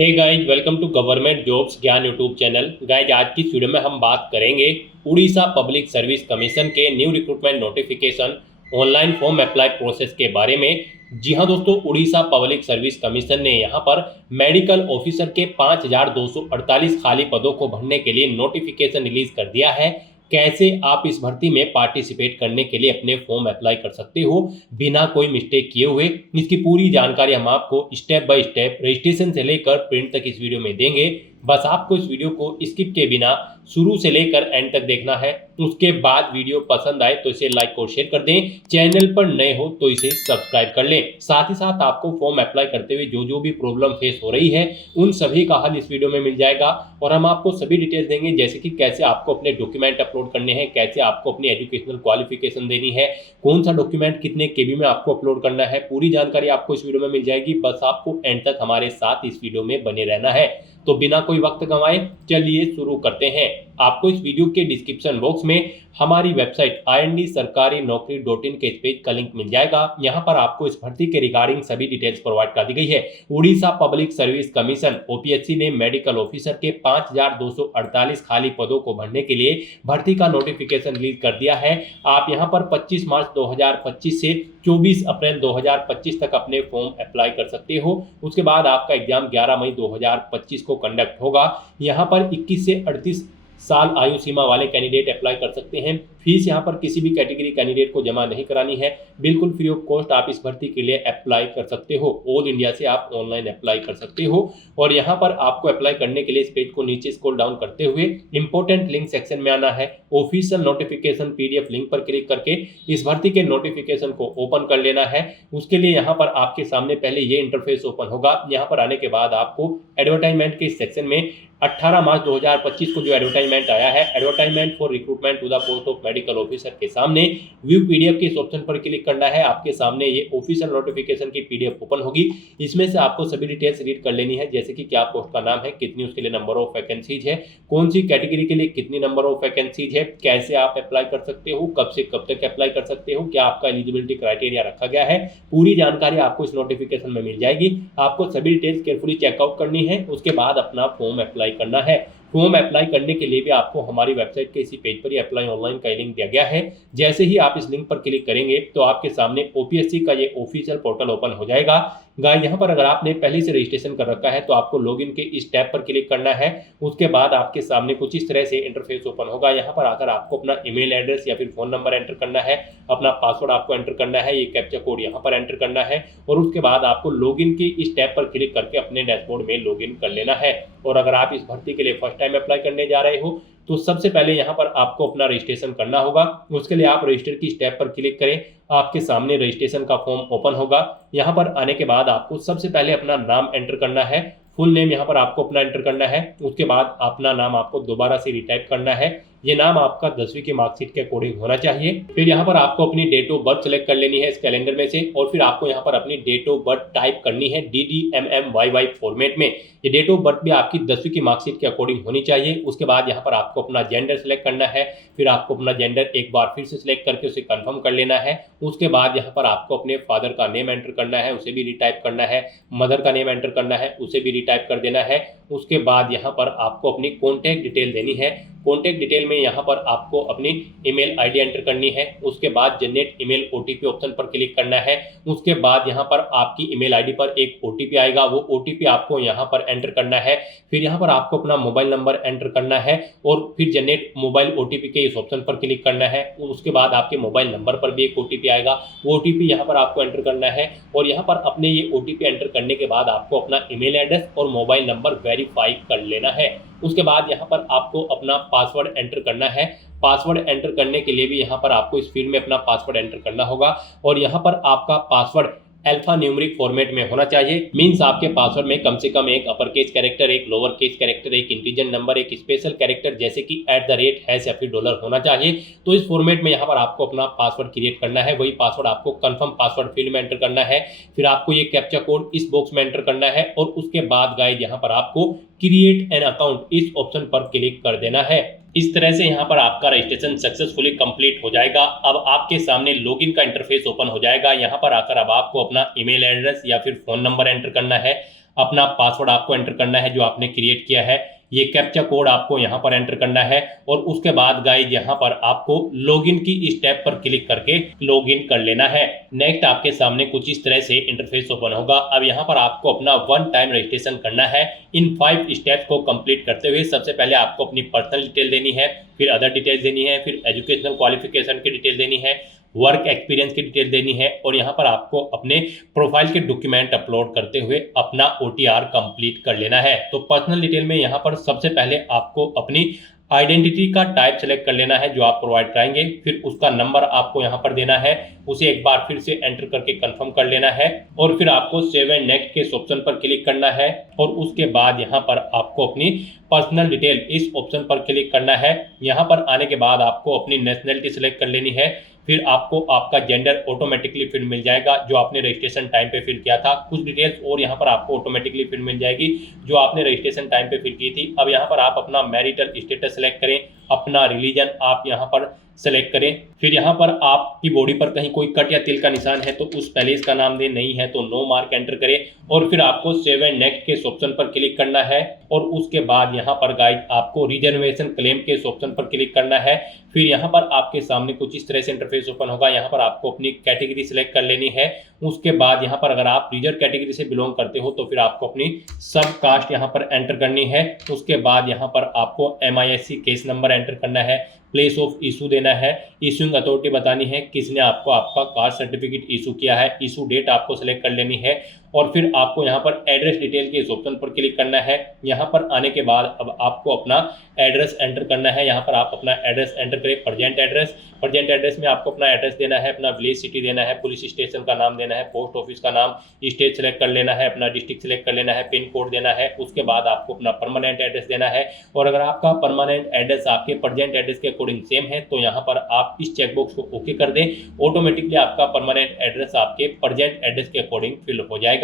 Hey guys, welcome to government jobs ज्ञान YouTube channel. Guys, आज की इस वीडियो में हम बात करेंगे उड़ीसा पब्लिक सर्विस कमीशन के new recruitment notification online form apply process के बारे में। जी हाँ दोस्तों, उड़ीसा पब्लिक सर्विस कमीशन ने यहाँ पर मेडिकल ऑफिसर के 5248 खाली पदों को भरने के लिए नोटिफिकेशन रिलीज कर दिया है। कैसे आप इस भर्ती में पार्टिसिपेट करने के लिए अपने फॉर्म अप्लाई कर सकते हो बिना कोई मिस्टेक किए हुए, इसकी पूरी जानकारी हम आपको स्टेप बाय स्टेप रजिस्ट्रेशन से लेकर प्रिंट तक इस वीडियो में देंगे। बस आपको इस वीडियो को स्किप के बिना शुरू से लेकर एंड तक देखना है। उसके बाद वीडियो पसंद आए तो इसे लाइक और शेयर कर दें। चैनल पर नए हो तो इसे सब्सक्राइब कर लें। साथ ही साथ आपको फॉर्म अप्लाई करते हुए जो जो भी प्रॉब्लम फेस हो रही है उन सभी का हल इस वीडियो में मिल जाएगा और हम आपको सभी डिटेल्स देंगे, जैसे कि कैसे आपको अपने डॉक्यूमेंट अपलोड करने हैं, कैसे आपको अपनी एजुकेशनल क्वालिफिकेशन देनी है, कौन सा डॉक्यूमेंट कितने केबी में आपको अपलोड करना है। पूरी जानकारी आपको इस वीडियो में मिल जाएगी। बस आपको एंड तक हमारे साथ इस वीडियो में बने रहना है। तो बिना कोई वक्त गंवाए चलिए शुरू करते हैं। आपको इस वीडियो के डिस्क्रिप्शन बॉक्स में हमारी वेबसाइट ind-sarkari-naukri.in के इस पेज का लिंक मिल जाएगा। यहाँ पर आपको इस भर्ती के रिगार्डिंग सभी डिटेल्स प्रोवाइड कर दी गई है। Orissa public service commission OPSC ने मेडिकल ऑफिसर के 5248 खाली पदों को भरने के लिए भर्ती का नोटिफिकेशन रिलीज कर दिया है। आप यहाँ पर 25 मार्च 2025 से 24 अप्रैल 2025 तक अपने फॉर्म अप्लाई कर सकते हो। उसके बाद आपका एग्जाम 11 मई 2025 को कंडक्ट होगा। यहाँ पर 21 से 38 साल आयु सीमा वाले कैंडिडेट अप्लाई कर सकते हैं। फीस यहाँ पर किसी भी कैटेगरी कैंडिडेट को जमा नहीं करानी है। बिल्कुल फ्री ऑफ कॉस्ट आप इस भर्ती के लिए अप्लाई कर सकते हो। ऑल इंडिया से आप ऑनलाइन अप्लाई कर सकते हो। और यहाँ पर आपको अप्लाई करने के लिए इस पेज को नीचे स्क्रॉल डाउन करते हुए इंपॉर्टेंट लिंक सेक्शन में आना है। ऑफिशियल नोटिफिकेशन पीडीएफ लिंक पर क्लिक करके इस भर्ती के नोटिफिकेशन को ओपन कर लेना है। उसके लिए यहाँ पर आपके सामने पहले ये इंटरफेस ओपन होगा। यहाँ पर आने के बाद आपको एडवर्टाइजमेंट के सेक्शन में 18 मार्च 2025 को जो एडवर्टाइजमेंट आया है, advertisement for recruitment to the post of medical officer के सामने व्यू पीडीएफ के इस ऑप्शन पर क्लिक करना है। आपके सामने ये ऑफिशियल नोटिफिकेशन की पीडीएफ ओपन होगी। इसमें से आपको सभी डिटेल्स रीड कर लेनी है, जैसे कि क्या पोस्ट का नाम है, कितनी उसके लिए नंबर ऑफ वैकेंसीज है, कौन सी कैटेगरी के लिए कितनी नंबर ऑफ वैकेंसीज है, कैसे आप अप्लाई कर सकते हो, कब से कब तक अप्लाई कर सकते हो, क्या आपका एलिजिबिलिटी क्राइटेरिया रखा गया है। पूरी जानकारी आपको इस नोटिफिकेशन में मिल जाएगी। आपको सभी डिटेल्स केयरफुली चेकआउट करनी है। उसके बाद अपना फॉर्म अप्लाई करना है। फॉर्म अप्लाई करने के लिए भी आपको हमारी वेबसाइट के इसी पेज पर ही अप्लाई ऑनलाइन का लिंक दिया गया है। जैसे ही आप इस लिंक पर क्लिक करेंगे तो आपके सामने ओपीएससी का ये ऑफिशियल पोर्टल ओपन हो जाएगा। गाइस, यहाँ पर अगर आपने पहले से रजिस्ट्रेशन कर रखा है तो आपको लॉगिन के इस टैब पर क्लिक करना है। उसके बाद आपके सामने कुछ इस तरह से इंटरफेस ओपन होगा। यहाँ पर आकर आपको अपना ईमेल एड्रेस या फिर फोन नंबर एंटर करना है, अपना पासवर्ड आपको एंटर करना है, ये कैप्चा कोड यहाँ पर एंटर करना है और उसके बाद आपको लॉगिन के इस टैब पर क्लिक करके अपने डैशबोर्ड में लॉगिन कर लेना है। और अगर आप इस भर्ती के लिए फर्स्ट टाइम अप्लाई करने जा रहे हो तो सबसे पहले यहाँ पर आपको अपना रजिस्ट्रेशन करना होगा। उसके लिए आप रजिस्टर की स्टेप पर क्लिक करें। आपके सामने रजिस्ट्रेशन का फॉर्म ओपन होगा। यहाँ पर आने के बाद आपको सबसे पहले अपना नाम एंटर करना है। फुल नेम यहाँ पर आपको अपना एंटर करना है। उसके बाद अपना नाम आपको दोबारा से रिटाइप करना है। ये नाम आपका 10वीं की मार्कशीट के अकॉर्डिंग होना चाहिए। फिर यहाँ पर आपको अपनी डेट ऑफ बर्थ सेलेक्ट कर लेनी है इस कैलेंडर में से और फिर आपको यहाँ पर अपनी डेट ऑफ बर्थ टाइप करनी है DDMMYY फॉर्मेट में। ये डेट ऑफ बर्थ भी आपकी 10वीं की मार्कशीट के अकॉर्डिंग होनी चाहिए। उसके बाद यहाँ पर आपको अपना जेंडर सेलेक्ट करना है। फिर आपको अपना जेंडर एक बार फिर से सिलेक्ट करके उसे कंफर्म कर लेना है। उसके बाद यहाँ पर आपको अपने फादर का नेम एंटर करना है, उसे भी रिटाइप करना है। मदर का नेम एंटर करना है, उसे भी रिटाइप कर देना है। उसके बाद यहाँ पर आपको अपनी कॉन्टैक्ट डिटेल देनी है। कॉन्टैक्ट डिटेल में यहाँ पर आपको अपनी ईमेल आईडी एंटर करनी है। उसके बाद जनरेट ईमेल ओटीपी ऑप्शन पर क्लिक करना है। उसके बाद यहाँ पर आपकी ईमेल आईडी पर एक ओटीपी आएगा, वो ओटीपी आपको यहाँ पर एंटर करना है। फिर यहाँ पर आपको अपना मोबाइल नंबर एंटर करना है और फिर जनरेट मोबाइल ओटीपी के इस ऑप्शन पर क्लिक करना है। उसके बाद आपके मोबाइल नंबर पर भी एक ओटीपी आएगा, वो ओटीपी यहाँ पर आपको एंटर करना है। और यहाँ पर अपने ये ओटीपी एंटर करने के बाद आपको अपना ईमेल एड्रेस और मोबाइल नंबर वेरीफाई कर लेना है। उसके बाद यहाँ पर आपको अपना पासवर्ड एंटर करना है। पासवर्ड एंटर करने के लिए भी यहाँ पर आपको इस फील्ड में अपना पासवर्ड एंटर करना होगा और यहाँ पर आपका पासवर्ड अल्फा न्यूमेरिक फॉर्मेट में होना चाहिए। मींस आपके पासवर्ड में कम से कम एक अपर केस कैरेक्टर, एक लोअर केस कैरेक्टर, एक इंटीजर नंबर, एक स्पेशल कैरेक्टर जैसे कि @ या फिर डॉलर होना चाहिए। तो इस फॉर्मेट में यहाँ पर आपको अपना पासवर्ड क्रिएट करना है। वही पासवर्ड आपको कंफर्म पासवर्ड फील्ड में एंटर करना है। फिर आपको ये कैप्चा कोड इस बॉक्स में एंटर करना है और उसके बाद गाइस यहाँ पर आपको क्रिएट एन अकाउंट इस ऑप्शन पर क्लिक कर देना है। इस तरह से यहाँ पर आपका रजिस्ट्रेशन सक्सेसफुली कंप्लीट हो जाएगा। अब आपके सामने लॉगिन का इंटरफेस ओपन हो जाएगा। यहाँ पर आकर अब आपको अपना ईमेल एड्रेस या फिर फोन नंबर एंटर करना है, अपना पासवर्ड आपको एंटर करना है जो आपने क्रिएट किया है, ये कैप्चा कोड आपको यहाँ पर एंटर करना है और उसके बाद गाइज यहाँ पर आपको लॉगिन की इस टैब पर क्लिक करके लॉगिन कर लेना है। नेक्स्ट आपके सामने कुछ इस तरह से इंटरफेस ओपन होगा। अब यहाँ पर आपको अपना वन टाइम रजिस्ट्रेशन करना है। इन 5 स्टेप्स को कंप्लीट करते हुए सबसे पहले आपको अपनी पर्सनल डिटेल देनी है, फिर अदर डिटेल देनी है, फिर एजुकेशनल क्वालिफिकेशन की डिटेल देनी है, वर्क एक्सपीरियंस की डिटेल देनी है और यहाँ पर आपको अपने प्रोफाइल के डॉक्यूमेंट अपलोड करते हुए अपना OTR कंप्लीट कर लेना है। तो पर्सनल डिटेल में यहाँ पर सबसे पहले आपको अपनी आइडेंटिटी का टाइप सेलेक्ट कर लेना है जो आप प्रोवाइड कराएंगे, फिर उसका नंबर आपको यहाँ पर देना है, उसे एक बार फिर से एंटर करके कंफर्म कर लेना है और फिर आपको सेव एंड नेक्स्ट के इस ऑप्शन पर क्लिक करना है और उसके बाद यहाँ पर आपको अपनी पर्सनल डिटेल इस ऑप्शन पर क्लिक करना है। यहाँ पर आने के बाद आपको अपनी नेशनलिटी सेलेक्ट कर लेनी है, फिर आपको आपका जेंडर ऑटोमेटिकली फिर मिल जाएगा जो आपने रजिस्ट्रेशन टाइम पे फिल किया था। कुछ डिटेल्स और यहाँ पर आपको ऑटोमेटिकली फिर मिल जाएगी जो आपने रजिस्ट्रेशन टाइम पे फिल की थी। अब यहाँ पर आप अपना मैरिटल स्टेटस सेलेक्ट करें, अपना रिलीजन आप यहाँ पर सेलेक्ट करें, फिर यहाँ पर आपकी बॉडी पर कहीं कोई कट या तिल का निशान है तो उस पैलेस का नाम दें, नहीं है तो नो मार्क एंटर करें और फिर आपको सेव एंड नेक्स्ट के इस ऑप्शन पर क्लिक करना है और उसके बाद यहाँ पर गाइज आपको रिजर्वेशन क्लेम के इस ऑप्शन पर क्लिक करना है। फिर यहाँ पर आपके सामने कुछ इस तरह से इंटरफेस ओपन होगा। यहाँ पर आपको अपनी कैटेगरी सिलेक्ट कर लेनी है। उसके बाद यहाँ पर अगर आप रिजर्व कैटेगरी से बिलोंग करते हो तो फिर आपको अपनी सब कास्ट यहाँ पर एंटर करनी है। उसके बाद यहाँ पर आपको MISC केस नंबर एंटर करना है, प्लेस ऑफ इशू देना है, इशूइंग अथॉरिटी बतानी है किसने आपको आपका कास्ट सर्टिफिकेट इशू किया है, इशू डेट आपको सेलेक्ट कर लेनी है और फिर आपको यहाँ पर एड्रेस डिटेल के इस ऑप्शन पर क्लिक करना है। यहाँ पर आने के बाद अब आपको अपना एड्रेस एंटर करना है। यहाँ पर आप अपना एड्रेस एंटर करें, प्रेजेंट एड्रेस में आपको अपना एड्रेस देना है, अपना विलेज सिटी देना है, पुलिस स्टेशन का नाम देना है, पोस्ट ऑफिस का नाम, स्टेट सेलेक्ट कर लेना है, अपना डिस्ट्रिक्ट सेलेक्ट कर लेना है, पिन कोड देना है। उसके बाद आपको अपना परमानेंट एड्रेस देना है और अगर आपका परमानेंट एड्रेस आपके प्रेजेंट एड्रेस के अकॉर्डिंग सेम है तो यहाँ पर आप इस चेकबॉक्स को ओके कर दें, ऑटोमेटिकली आपका परमानेंट एड्रेस आपके प्रेजेंट एड्रेस के अकॉर्डिंग फिल हो जाएगा।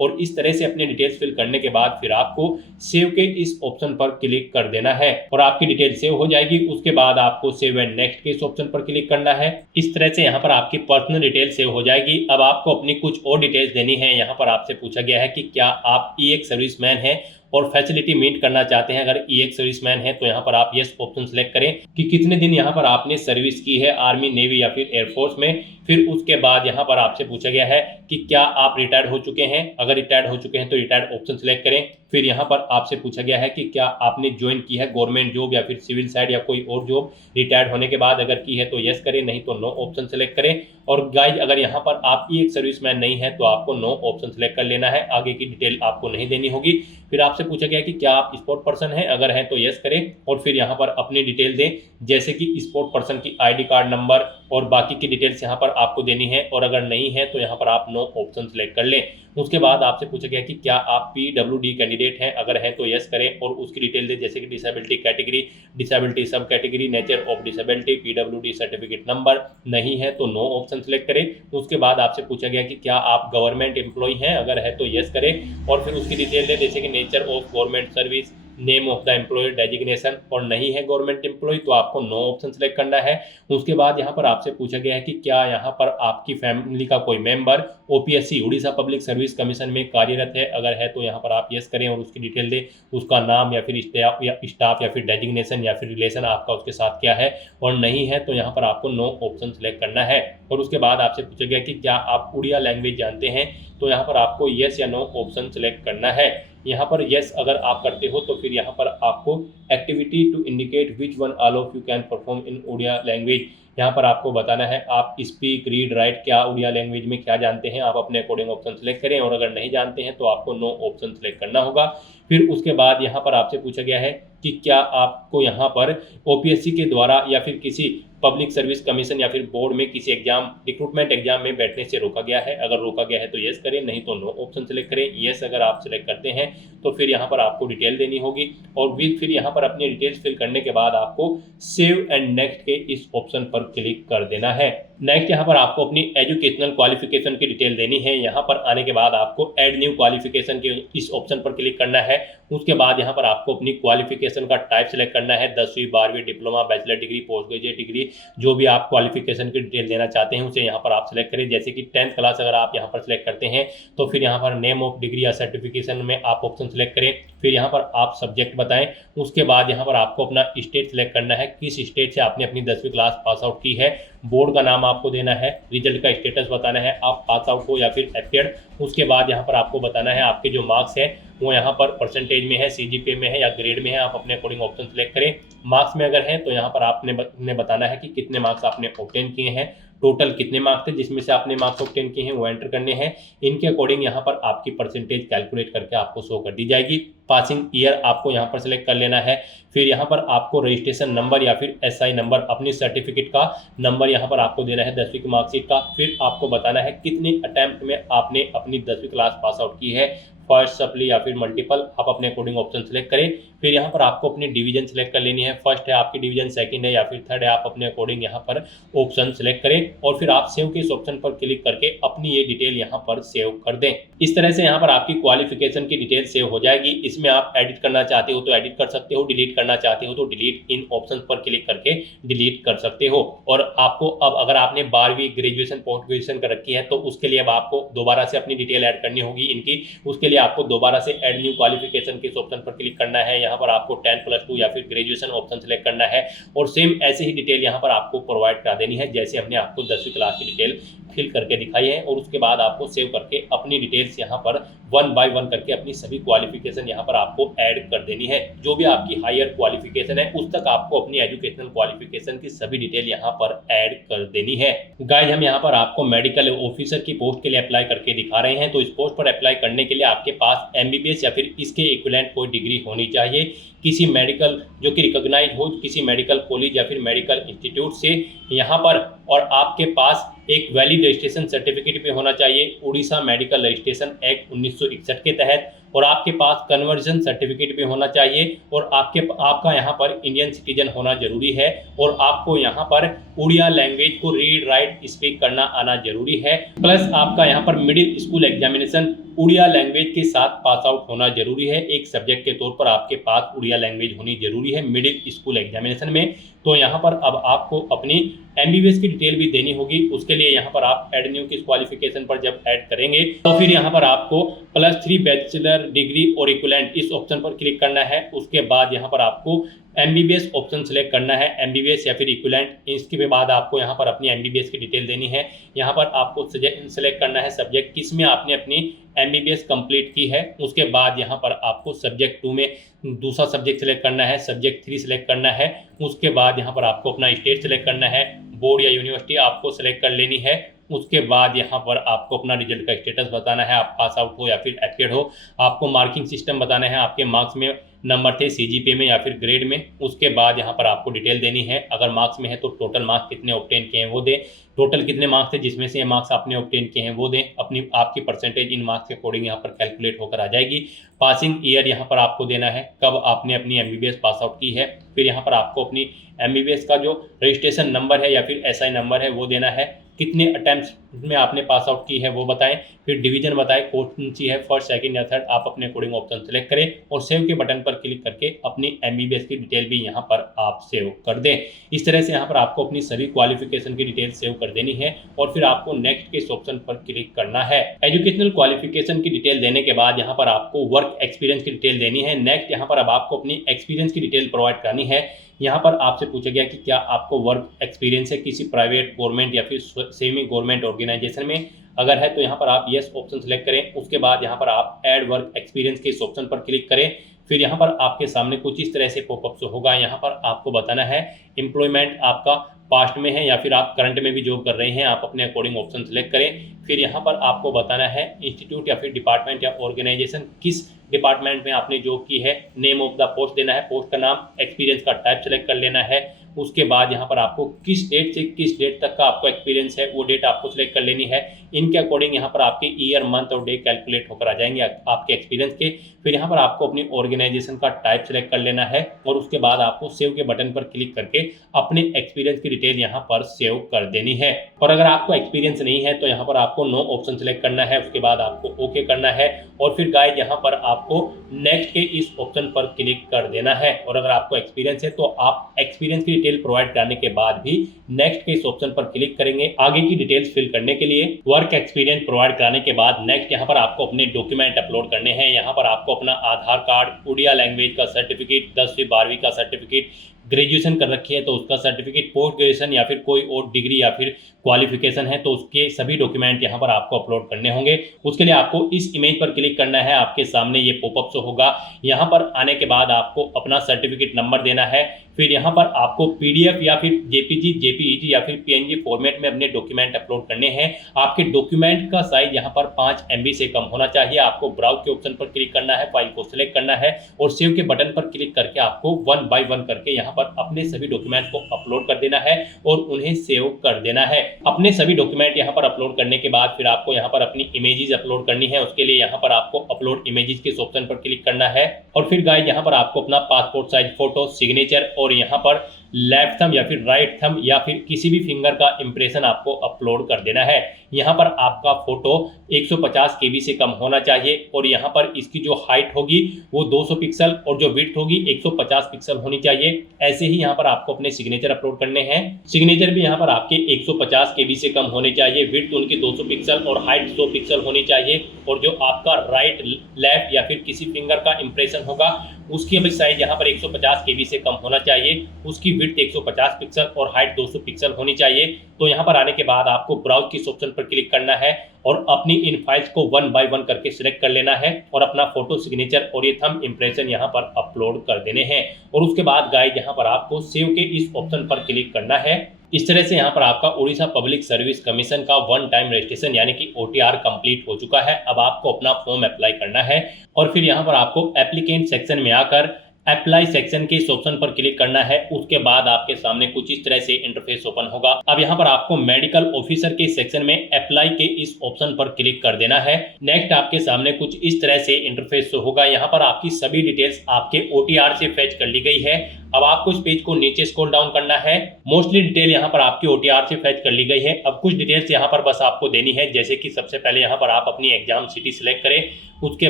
और इस तरह से अपने डिटेल्स फिल करने के बाद फिर आपको सेव के इस ऑप्शन पर क्लिक कर देना है और आपकी डिटेल सेव हो जाएगी। उसके बाद आपको सेव एंड नेक्स्ट के इस ऑप्शन पर क्लिक करना है। इस तरह से यहाँ पर आपकी पर्सनल डिटेल सेव हो जाएगी। अब आपको अपनी कुछ और डिटेल्स देनी है। यहाँ पर आपसे पूछा गया है कि क्या आप EX सर्विसमैन हैं और फैसिलिटी मीट करना चाहते हैं। अगर EX सर्विसमैन है तो यहाँ पर आप यस ऑप्शन सेलेक्ट करें कि कितने दिन यहाँ पर आपने सर्विस की है, आर्मी, नेवी या फिर एयरफोर्स में। फिर उसके बाद यहाँ पर आपसे पूछा गया है कि क्या आप रिटायर्ड हो चुके हैं। अगर रिटायर्ड हो चुके हैं तो रिटायर्ड ऑप्शन सेलेक्ट करें। फिर यहाँ पर आपसे पूछा गया है कि क्या आपने ज्वाइन की है गवर्नमेंट जॉब या फिर सिविल साइड या कोई और जॉब रिटायर्ड होने के बाद। अगर की है तो यस करें, नहीं तो नो ऑप्शन सेलेक्ट करें। और गाइज अगर यहाँ पर आप EX सर्विसमैन नहीं है तो आपको नो ऑप्शन सेलेक्ट कर लेना है, आगे की डिटेल आपको नहीं देनी होगी। फिर आपसे पूछा गया कि क्या आप स्पोर्ट पर्सन हैं, अगर है तो यस करें और फिर यहाँ पर अपनी डिटेल दें, जैसे कि स्पोर्ट पर्सन की ID कार्ड नंबर और बाकी की डिटेल्स यहाँ पर आपको देनी है और अगर नहीं है तो यहाँ पर आप नो ऑप्शन सेलेक्ट कर लें। उसके बाद आपसे पूछा गया कि क्या आप PWD कैंडिडेट हैं, अगर है तो यस करें और उसकी डिटेल दें, जैसे कि डिसेबिलिटी कैटेगरी, डिसेबिलिटी सब category, nature of disability, PWD certificate number. नहीं है तो नो ऑप्शन सेलेक्ट करें। उसके बाद आपसे पूछा गया कि क्या आप गवर्नमेंट एम्प्लॉय हैं, अगर है तो यस करें और फिर उसकी डिटेल दें, जैसे कि nature of government service, name of the employee, designation. और नहीं है गवर्नमेंट एम्प्लॉय तो आपको नो ऑप्शन सेलेक्ट करना है। उसके बाद यहाँ पर आपसे पूछा गया है कि क्या यहाँ पर आपकी फैमिली का कोई member OPSC Orissa public service commission में कार्यरत है, अगर है तो यहाँ पर आप यस करें और उसकी डिटेल दें, उसका नाम या फिर स्टाफ या फिर डेजिग्नेशन या फिर रिलेशन आपका उसके साथ क्या है। और नहीं है तो यहाँ पर आपको नो ऑप्शन सेलेक्ट करना है। और उसके बाद आपसे पूछा गया कि क्या आप उड़िया लैंग्वेज जानते हैं, तो यहाँ पर आपको यस या नो ऑप्शन सेलेक्ट करना है। यहाँ पर यस अगर आप करते हो तो फिर यहाँ पर आपको activity to indicate which one all of you can perform in Odia language, यहाँ पर आपको बताना है आप स्पीक, रीड, राइट क्या उड़िया लैंग्वेज में क्या जानते हैं। आप अपने अकॉर्डिंग ऑप्शन सेलेक्ट करें और अगर नहीं जानते हैं तो आपको नो ऑप्शन सेलेक्ट करना होगा। फिर उसके बाद यहाँ पर आपसे पूछा गया है कि क्या आपको यहाँ पर OPSC के द्वारा या फिर किसी पब्लिक सर्विस कमीशन या फिर बोर्ड में किसी एग्जाम, रिक्रूटमेंट एग्जाम में बैठने से रोका गया है। अगर रोका गया है तो यस करें, नहीं तो नो ऑप्शन सेलेक्ट करें। यस अगर आप सेलेक्ट करते हैं तो फिर यहाँ पर आपको डिटेल देनी होगी और फिर यहाँ पर अपनी डिटेल्स फिल करने के बाद आपको सेव एंड नेक्स्ट के इस ऑप्शन पर क्लिक कर देना है। नेक्स्ट यहाँ पर आपको अपनी एजुकेशनल क्वालिफिकेशन की डिटेल देनी है। यहाँ पर आने के बाद आपको ऐड न्यू क्वालिफिकेशन के इस ऑप्शन पर क्लिक करना है। उसके बाद यहाँ पर आपको अपनी क्वालिफिकेशन का टाइप सेलेक्ट करना है, 10वीं, 12वीं, diploma, bachelor degree, post graduate degree, जो भी आप क्वालिफिकेशन की डिटेल देना चाहते हैं उसे यहाँ पर आप सेलेक्ट करें। जैसे कि 10th क्लास अगर आप यहाँ पर सेलेक्ट करते हैं तो फिर यहाँ पर नेम ऑफ डिग्री या सर्टिफिकेशन में आप ऑप्शन सेलेक्ट करें। फिर यहाँ पर आप सब्जेक्ट बताएं। उसके बाद यहाँ पर आपको अपना स्टेट सेलेक्ट करना है, किस स्टेट से आपने अपनी 10वीं क्लास पास आउट की है। बोर्ड का नाम आपको देना है, रिजल्ट का स्टेटस बताना है, आप पास आउट हो या फिर अपियर्ड। उसके बाद यहाँ पर आपको बताना है आपके जो मार्क्स हैं वो यहाँ पर परसेंटेज में है, सीजीपीए में है या ग्रेड में है। आप अपने अकॉर्डिंग ऑप्शन सेलेक्ट करें। मार्क्स में अगर है तो यहाँ पर आपने बताना है कि कितने मार्क्स आपने ऑब्टेन किए हैं, टोटल कितने मार्क्स थे जिसमें से आपने मार्क्स ऑब्टेन किए हैं वो एंटर करने हैं। इनके अकॉर्डिंग यहाँ पर आपकी परसेंटेज कैलकुलेट करके आपको शो कर दी जाएगी। पासिंग ईयर आपको यहाँ पर सेलेक्ट कर लेना है। फिर यहाँ पर आपको रजिस्ट्रेशन नंबर या फिर एसआई नंबर, अपनी सर्टिफिकेट का नंबर यहाँ पर आपको देना है 10वीं की मार्कशीट का। फिर आपको बताना है कितने अटेम्प्ट में आपने अपनी 10वीं क्लास पास आउट की है, फर्स्ट, सप्ली या फिर मल्टीपल। आप अपने अकॉर्डिंग ऑप्शन सेलेक्ट करें। फिर यहाँ पर आपको अपनी डिवीजन सेलेक्ट कर लेनी है, फर्स्ट है आपकी डिवीजन, सेकंड है या फिर थर्ड है। आप अपने अकॉर्डिंग यहाँ पर ऑप्शन सेलेक्ट करें और फिर आप सेव के इस ऑप्शन पर क्लिक करके अपनी ये डिटेल यहाँ पर सेव कर दें। इस तरह से यहाँ पर आपकी क्वालिफिकेशन की डिटेल सेव हो जाएगी। इसमें आप एडिट करना चाहते हो तो एडिट कर सकते हो, डिलीट करना चाहते हो तो डिलीट इन ऑप्शन पर क्लिक करके डिलीट कर सकते हो। और आपको अब अगर आपने 12वीं, ग्रेजुएशन, पोस्ट ग्रेजुएशन कर रखी है तो उसके लिए अब आपको दोबारा से अपनी डिटेल ऐड करनी होगी इनकी। उसके लिए आपको दोबारा से ऐड न्यू क्वालिफिकेशन के इस ऑप्शन पर क्लिक करना है। यहाँ पर आपको 10+2 या फिर ग्रेजुएशन ऑप्शन सेलेक्ट करना है और सेम ऐसे ही डिटेल यहाँ पर आपको प्रोवाइड करा देनी है जैसे हमने आपको 10वीं क्लास की डिटेल फिल करके दिखाई है। और उसके बाद आपको सेव करके अपनी डिटेल्स यहाँ पर 1 बाय 1 करके अपनी सभी क्वालिफिकेशन यहाँ पर आपको ऐड कर देनी है। जो भी आपकी हायर क्वालिफिकेशन है उस तक आपको अपनी एजुकेशनल क्वालिफिकेशन की सभी डिटेल यहाँ पर ऐड कर देनी है। गाइस, हम यहाँ पर आपको मेडिकल ऑफिसर की पोस्ट के लिए अप्लाई करके दिखा रहे हैं। तो इस पोस्ट पर अप्लाई करने के लिए आपके पास एमबीबीएस या फिर इसके इक्विवेलेंट कोई डिग्री होनी चाहिए किसी मेडिकल, जो कि रिकॉग्नाइज हो किसी मेडिकल कॉलेज या फिर मेडिकल इंस्टीट्यूट से यहाँ पर। और आपके पास एक वैलिड रजिस्ट्रेशन सर्टिफिकेट भी होना चाहिए उड़ीसा मेडिकल रजिस्ट्रेशन एक्ट 1961 के तहत। और आपके पास कन्वर्जन सर्टिफिकेट भी होना चाहिए और आपका यहाँ पर इंडियन सिटीजन होना जरूरी है। और आपको यहाँ पर उड़िया लैंग्वेज को रीड, राइट, स्पीक करना आना जरूरी है। प्लस आपका यहाँ पर middle school examination Odia language के साथ पास आउट होना जरूरी है। एक सब्जेक्ट के तौर पर आपके पास उड़िया लैंग्वेज होनी जरूरी है मिडिल स्कूल एग्जामिनेशन में। तो यहाँ पर अब आपको अपनी एमबीबीएस की डिटेल भी देनी होगी। उसके लिए यहाँ पर आप ऐड न्यू की क्वालिफिकेशन पर जब ऐड करेंगे तो फिर यहाँ पर आपको +3 बैचलर डिग्री और इक्विवेलेंट इस ऑप्शन पर क्लिक करना है। उसके बाद यहाँ पर आपको एमबीबीएस ऑप्शन सेलेक्ट करना है, एमबीबीएस या फिर इक्विवेलेंट। इसके बाद आपको यहाँ पर अपनी एमबीबीएस की डिटेल देनी है। यहाँ पर आपको सेलेक्ट करना है सब्जेक्ट किस में आपने अपनी एमबीबीएस कंप्लीट की है। उसके बाद यहाँ पर आपको सब्जेक्ट 2 में दूसरा सब्जेक्ट सेलेक्ट करना है, सब्जेक्ट 3 सेलेक्ट करना है। उसके बाद यहाँ पर आपको अपना स्टेट सेलेक्ट करना है, बोर्ड या यूनिवर्सिटी आपको सेलेक्ट कर लेनी है। उसके बाद यहाँ पर आपको अपना रिजल्ट का स्टेटस बताना है, आप पास आउट हो या फिर अपियर्ड हो। आपको मार्किंग सिस्टम बताना है, आपके मार्क्स में नंबर थे सीजीपीए में या फिर ग्रेड में। उसके बाद यहाँ पर आपको डिटेल देनी है, अगर मार्क्स में है तो टोटल मार्क्स कितने ऑब्टेन किए हैं वो दें, टोटल कितने मार्क्स थे जिसमें से ये मार्क्स आपने ऑब्टेन किए हैं वो दें। अपनी आपकी परसेंटेज इन मार्क्स के अकॉर्डिंग यहाँ पर कैलकुलेट होकर आ जाएगी। पासिंग ईयर यहाँ पर आपको देना है, कब आपने अपनी एमबीबीएस पास आउट की है। फिर यहाँ पर आपको अपनी एमबीबीएस का जो रजिस्ट्रेशन नंबर है या फिर एसआई नंबर है वो देना है, कितने अटेम्प्ट्स में आपने पास आउट की है वो बताएं। फिर डिवीजन बताएं कौन सी है, फर्स्ट, सेकंड या थर्ड। आप अपने अकॉर्डिंग ऑप्शन सेलेक्ट करें और सेव के बटन पर क्लिक करके अपनी एमबीबीएस की डिटेल भी यहाँ पर आप सेव कर दें। इस तरह से यहाँ पर आपको अपनी सभी क्वालिफिकेशन की डिटेल सेव कर देनी है और फिर आपको नेक्स्ट के इस ऑप्शन पर क्लिक करना है। एजुकेशनल क्वालिफिकेशन की डिटेल देने के बाद यहाँ पर आपको वर्क एक्सपीरियंस की डिटेल देनी है। नेक्स्ट यहाँ पर अब आपको अपनी एक्सपीरियंस की डिटेल प्रोवाइड करनी है। यहाँ पर आपसे पूछा गया कि क्या आपको वर्क एक्सपीरियंस है किसी प्राइवेट, गवर्नमेंट या फिर सेमी गवर्नमेंट ऑर्गेनाइजेशन में। अगर है तो यहाँ पर आप यस ऑप्शन सेलेक्ट करें। उसके बाद यहाँ पर आप ऐड वर्क एक्सपीरियंस के इस ऑप्शन पर क्लिक करें। फिर यहाँ पर आपके सामने कुछ इस तरह से पॉपअप होगा। यहाँ पर आपको बताना है एम्प्लॉयमेंट आपका पास्ट में है या फिर आप करंट में भी जॉब कर रहे हैं, आप अपने अकॉर्डिंग ऑप्शन सेलेक्ट करें। फिर यहाँ पर आपको बताना है इंस्टीट्यूट या फिर डिपार्टमेंट या ऑर्गेनाइजेशन किस डिपार्टमेंट में आपने जॉब की है, नेम ऑफ द पोस्ट देना है, पोस्ट का नाम, एक्सपीरियंस का टाइप सेलेक्ट कर लेना है। उसके बाद यहाँ पर आपको किस डेट से किस डेट तक का आपको एक्सपीरियंस है वो डेट आपको सेलेक्ट कर लेनी है। इनके अकॉर्डिंग यहाँ पर आपके ईयर, मंथ और डे कैलकुलेट होकर आ जाएंगे आपके एक्सपीरियंस के। फिर यहाँ पर आपको अपनी ऑर्गेनाइजेशन का टाइप सेलेक्ट कर लेना है और उसके बाद आपको सेव के बटन पर क्लिक करके अपने एक्सपीरियंस की डिटेल यहाँ पर सेव कर देनी है। और अगर आपको एक्सपीरियंस नहीं है तो यहाँ पर आपको नो ऑप्शन सेलेक्ट करना है। उसके बाद आपको ओके करना है और फिर गाइस यहाँ पर आपको नेक्स्ट के इस ऑप्शन पर क्लिक कर देना है। और अगर आपको एक्सपीरियंस है तो आप एक्सपीरियंस की डिटेल प्रोवाइड कराने के बाद भी नेक्स्ट के इस ऑप्शन पर क्लिक करेंगे आगे की डिटेल्स फिल करने के लिए। वर्क एक्सपीरियंस प्रोवाइड कराने के बाद नेक्स्ट यहाँ पर आपको अपने डॉक्यूमेंट अपलोड करने हैं। यहाँ पर आपको अपना आधार कार्ड, उड़िया लैंग्वेज का सर्टिफिकेट, 10वीं 12वीं का सर्टिफिकेट, ग्रेजुएशन कर रखी है तो उसका सर्टिफिकेट, पोस्ट ग्रेजुएशन या फिर कोई और डिग्री या फिर क्वालिफिकेशन है तो उसके सभी डॉक्यूमेंट यहाँ पर आपको अपलोड करने होंगे। उसके लिए आपको इस इमेज पर क्लिक करना है। आपके सामने ये पॉपअप शो होगा। यहाँ पर आने के बाद आपको अपना सर्टिफिकेट नंबर देना है। फिर यहाँ पर आपको पीडीएफ या फिर जेपीजी, जेपीईजी या फिर पीएनजी फॉर्मेट में अपने डॉक्यूमेंट अपलोड करने हैं। आपके डॉक्यूमेंट का साइज यहाँ पर 5 MB से कम होना चाहिए। आपको ब्राउज के ऑप्शन पर क्लिक करना है, फाइल को सिलेक्ट करना है और सेव के बटन पर क्लिक करके आपको 1 बाय 1 करके यहाँ पर अपने सभी डॉक्यूमेंट को अपलोड कर देना है और उन्हें सेव कर देना है। अपने सभी डॉक्यूमेंट यहाँ पर अपलोड करने के बाद फिर आपको यहाँ पर अपनी इमेजेस अपलोड करनी है। उसके लिए यहाँ पर आपको अपलोड इमेजेस के ऑप्शन पर क्लिक करना है और फिर गाइस यहाँ पर आपको अपना पासपोर्ट साइज फोटो, सिग्नेचर और यहाँ पर लेफ्ट थंब या फिर राइट थंब या फिर किसी भी फिंगर का इंप्रेशन आपको अपलोड कर देना है। यहाँ पर आपका फोटो 150 KB से कम होना चाहिए और यहाँ पर इसकी जो हाइट होगी वो 200 पिक्सल और जो विड्थ होगी 150 पिक्सल होनी चाहिए। ऐसे ही यहाँ पर आपको अपने सिग्नेचर अपलोड करने हैं। सिग्नेचर भी यहाँ पर आपके 150 KB से कम होने चाहिए, विड्थ उनकी 200 पिक्सल और हाइट 100 पिक्सल होनी चाहिए और जो आपका राइट, लेफ्ट या फिर किसी फिंगर का इंप्रेशन होगा उसकी भी साइज यहाँ पर 150 KB से कम होना चाहिए, उसकी विड्थ 150 पिक्सल और हाइट 200 पिक्सल होनी चाहिए। तो यहाँ पर आने के बाद आपको ब्राउज के ऑप्शन पर क्लिक करना है और अपनी इन फाइल्स को 1 बाय 1 करके सिलेक्ट कर लेना है और अपना फोटो, सिग्नेचर और ये थंब इंप्रेशन यहाँ पर अपलोड कर देने हैं। और उसके बाद गाइस यहाँ पर आपको सेव के इस ऑप्शन पर क्लिक करना है। इस तरह से यहाँ पर आपका उड़ीसा पब्लिक सर्विस कमीशन का 1 टाइम रजिस्ट्रेशन यानी कि OTR कंप्लीट हो चुका है। अब आपको अपना फॉर्म अप्लाई करना है और फिर यहाँ पर आपको एप्लीकेंट सेक्शन में आकर अप्लाई सेक्शन के इस ऑप्शन पर क्लिक करना है। उसके बाद आपके सामने कुछ इस तरह से इंटरफेस ओपन होगा। अब यहाँ पर आपको मेडिकल ऑफिसर के सेक्शन में अप्लाई के इस ऑप्शन पर क्लिक कर देना है। नेक्स्ट आपके सामने कुछ इस तरह से इंटरफेस होगा। यहाँ पर आपकी सभी डिटेल्स आपके OTR से फेच कर ली गई है। अब आपको इस पेज को नीचे स्क्रॉल डाउन करना है। मोस्टली डिटेल यहाँ पर आपकी OTR से फेच कर ली गई है। अब कुछ डिटेल्स यहाँ पर बस आपको देनी है, जैसे कि सबसे पहले यहाँ पर आप अपनी एग्जाम सिटी सिलेक्ट करें। उसके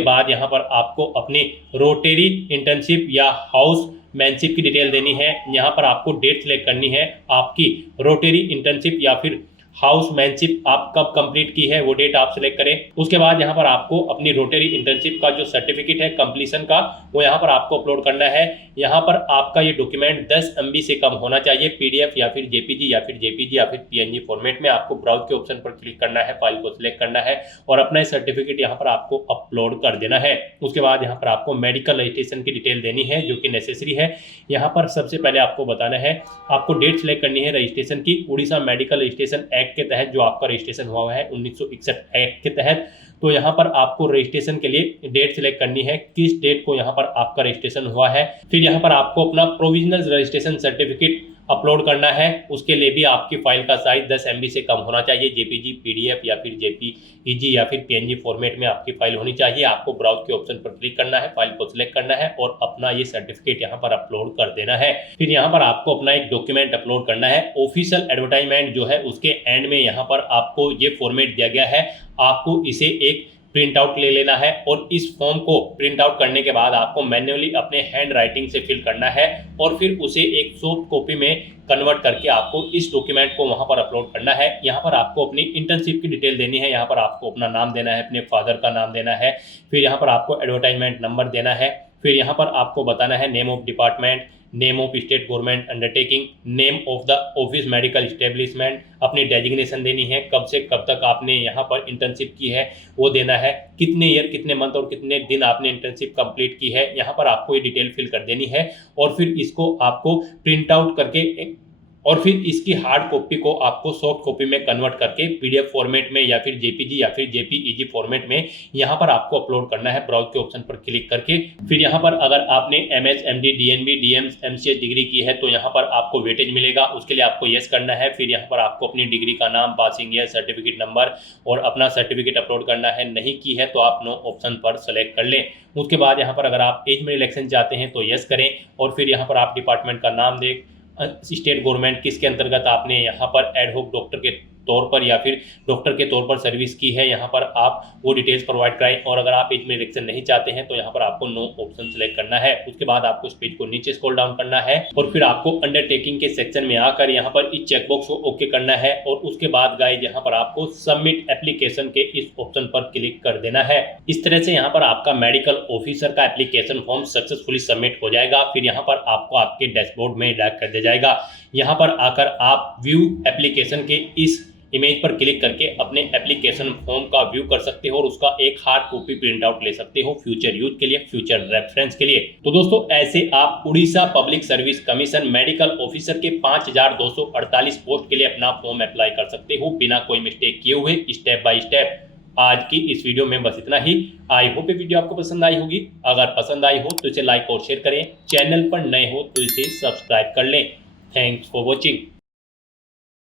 बाद यहाँ पर आपको अपनी रोटरी इंटर्नशिप या हाउस मैनशिप की डिटेल देनी है। यहाँ पर आपको डेट सिलेक्ट करनी है, आपकी रोटरी इंटर्नशिप या फिर हाउस मैनशिप आप कब कंप्लीट की है वो डेट आप सिलेक्ट करें। उसके बाद यहाँ पर आपको अपनी रोटरी इंटर्नशिप का जो सर्टिफिकेट है कंप्लीशन का वो यहाँ पर आपको अपलोड करना है। यहाँ पर आपका ये डॉक्यूमेंट 10 MB से कम होना चाहिए, PDF या फिर जेपीजी या फिर जेपीजी या फिर PNG फॉर्मेट में। आपको ब्राउज के ऑप्शन पर क्लिक करना है, फाइल को सिलेक्ट करना है और अपना सर्टिफिकेट यहाँ पर आपको अपलोड कर देना है। उसके बाद यहाँ पर आपको मेडिकल रजिस्ट्रेशन की डिटेल देनी है जो कि नेसेसरी है। यहाँ पर सबसे पहले आपको बताना है, आपको डेट सिलेक्ट करनी है रजिस्ट्रेशन की। उड़ीसा मेडिकल रजिस्ट्रेशन एक्ट के तहत जो आपका रजिस्ट्रेशन हुआ है 1961 एक्ट के तहत, तो यहाँ पर आपको रजिस्ट्रेशन के लिए डेट सिलेक्ट करनी है, किस डेट को यहाँ पर आपका रजिस्ट्रेशन हुआ है। फिर यहाँ पर आपको अपना प्रोविजनल रजिस्ट्रेशन सर्टिफिकेट अपलोड करना है। उसके लिए भी आपकी फाइल का साइज 10 MB से कम होना चाहिए, जेपीजी, PDF या फिर जेपीईजी या फिर PNG फॉर्मेट में आपकी फाइल होनी चाहिए। आपको ब्राउज के ऑप्शन पर क्लिक करना है, फाइल को सिलेक्ट करना है और अपना ये सर्टिफिकेट यहाँ पर अपलोड कर देना है। फिर यहाँ पर आपको अपना एक डॉक्यूमेंट अपलोड करना है। ऑफिशियल एडवर्टाइजमेंट जो है उसके एंड में यहाँ पर आपको ये फॉर्मेट दिया गया है, आपको इसे एक प्रिंट आउट ले लेना है और इस फॉर्म को प्रिंट आउट करने के बाद आपको मैन्युअली अपने हैंड राइटिंग से फिल करना है और फिर उसे एक सॉफ्ट कॉपी में कन्वर्ट करके आपको इस डॉक्यूमेंट को वहां पर अपलोड करना है। यहाँ पर आपको अपनी इंटर्नशिप की डिटेल देनी है। यहाँ पर आपको अपना नाम देना है, अपने फादर का नाम देना है। फिर यहाँ पर आपको एडवर्टाइजमेंट नंबर देना है। फिर यहाँ पर आपको बताना है name of department, name of state government undertaking, name of the office medical establishment, अपनी डेजिग्नेशन देनी है, कब से कब तक आपने यहाँ पर इंटर्नशिप की है वो देना है, कितने ईयर, कितने मंथ और कितने दिन आपने इंटर्नशिप कंप्लीट की है, यहाँ पर आपको ये डिटेल फिल कर देनी है। और फिर इसको आपको प्रिंट आउट करके और फिर इसकी हार्ड कॉपी को आपको सॉफ्ट कॉपी में कन्वर्ट करके PDF फॉर्मेट में या फिर जेपीजी या फिर जेपीईजी फॉर्मेट में यहाँ पर आपको अपलोड करना है ब्राउज के ऑप्शन पर क्लिक करके। फिर यहाँ पर अगर आपने MS, MD, DNB, DMS, MCH degree की है तो यहाँ पर आपको वेटेज मिलेगा, उसके लिए आपको यस करना है। फिर यहाँ पर आपको अपनी डिग्री का नाम, पासिंग ईयर, सर्टिफिकेट नंबर और अपना सर्टिफिकेट अपलोड करना है। नहीं की है तो आप नो ऑप्शन पर सेलेक्ट कर लें। उसके बाद यहाँ पर अगर आप एज में इलेक्शन चाहते हैं तो यस करें और फिर यहाँ पर आप डिपार्टमेंट का नाम दें, स्टेट गवर्नमेंट किसके अंतर्गत आपने यहाँ पर एडहॉक डॉक्टर के तौर पर या फिर डॉक्टर के तौर पर सर्विस की है, यहाँ पर आप वो डिटेल्स प्रोवाइड कराएं। और अगर आप एज में रिलेक्शन नहीं चाहते हैं तो यहाँ पर आपको नो ऑप्शन सेलेक्ट करना है। उसके बाद आपको इस पेज को नीचे स्क्रॉल डाउन करना है और फिर आपको अंडरटेकिंग के सेक्शन में आकर यहाँ पर इस चेकबॉक्स को ओके करना है और उसके बाद गाइस यहाँ पर आपको सबमिट एप्लीकेशन के इस ऑप्शन पर क्लिक कर देना है। इस तरह से यहाँ पर आपका मेडिकल ऑफिसर का एप्लीकेशन फॉर्म सक्सेसफुली सबमिट हो जाएगा। फिर यहाँ पर आपको आपके डैशबोर्ड में डायरेक्ट कर दिया जाएगा। यहाँ पर आकर आप व्यू एप्लीकेशन के इस इमेज पर क्लिक करके अपने एप्लीकेशन फॉर्म का व्यू कर सकते हो और उसका एक हार्ड कॉपी प्रिंट आउट ले सकते हो फ्यूचर यूज के लिए, फ्यूचर रेफरेंस के लिए। तो दोस्तों ऐसे आप Orissa public service commission medical officer के 5248 पोस्ट के लिए अपना फॉर्म अप्लाई कर सकते हो बिना कोई मिस्टेक किए हुए, स्टेप बाय स्टेप। आज की इस वीडियो में बस इतना ही। आई होप ये वीडियो आपको पसंद आई होगी। अगर पसंद आई हो तो इसे लाइक और शेयर करें। चैनल पर नए हो तो इसे सब्सक्राइब कर लें। Thanks for watching.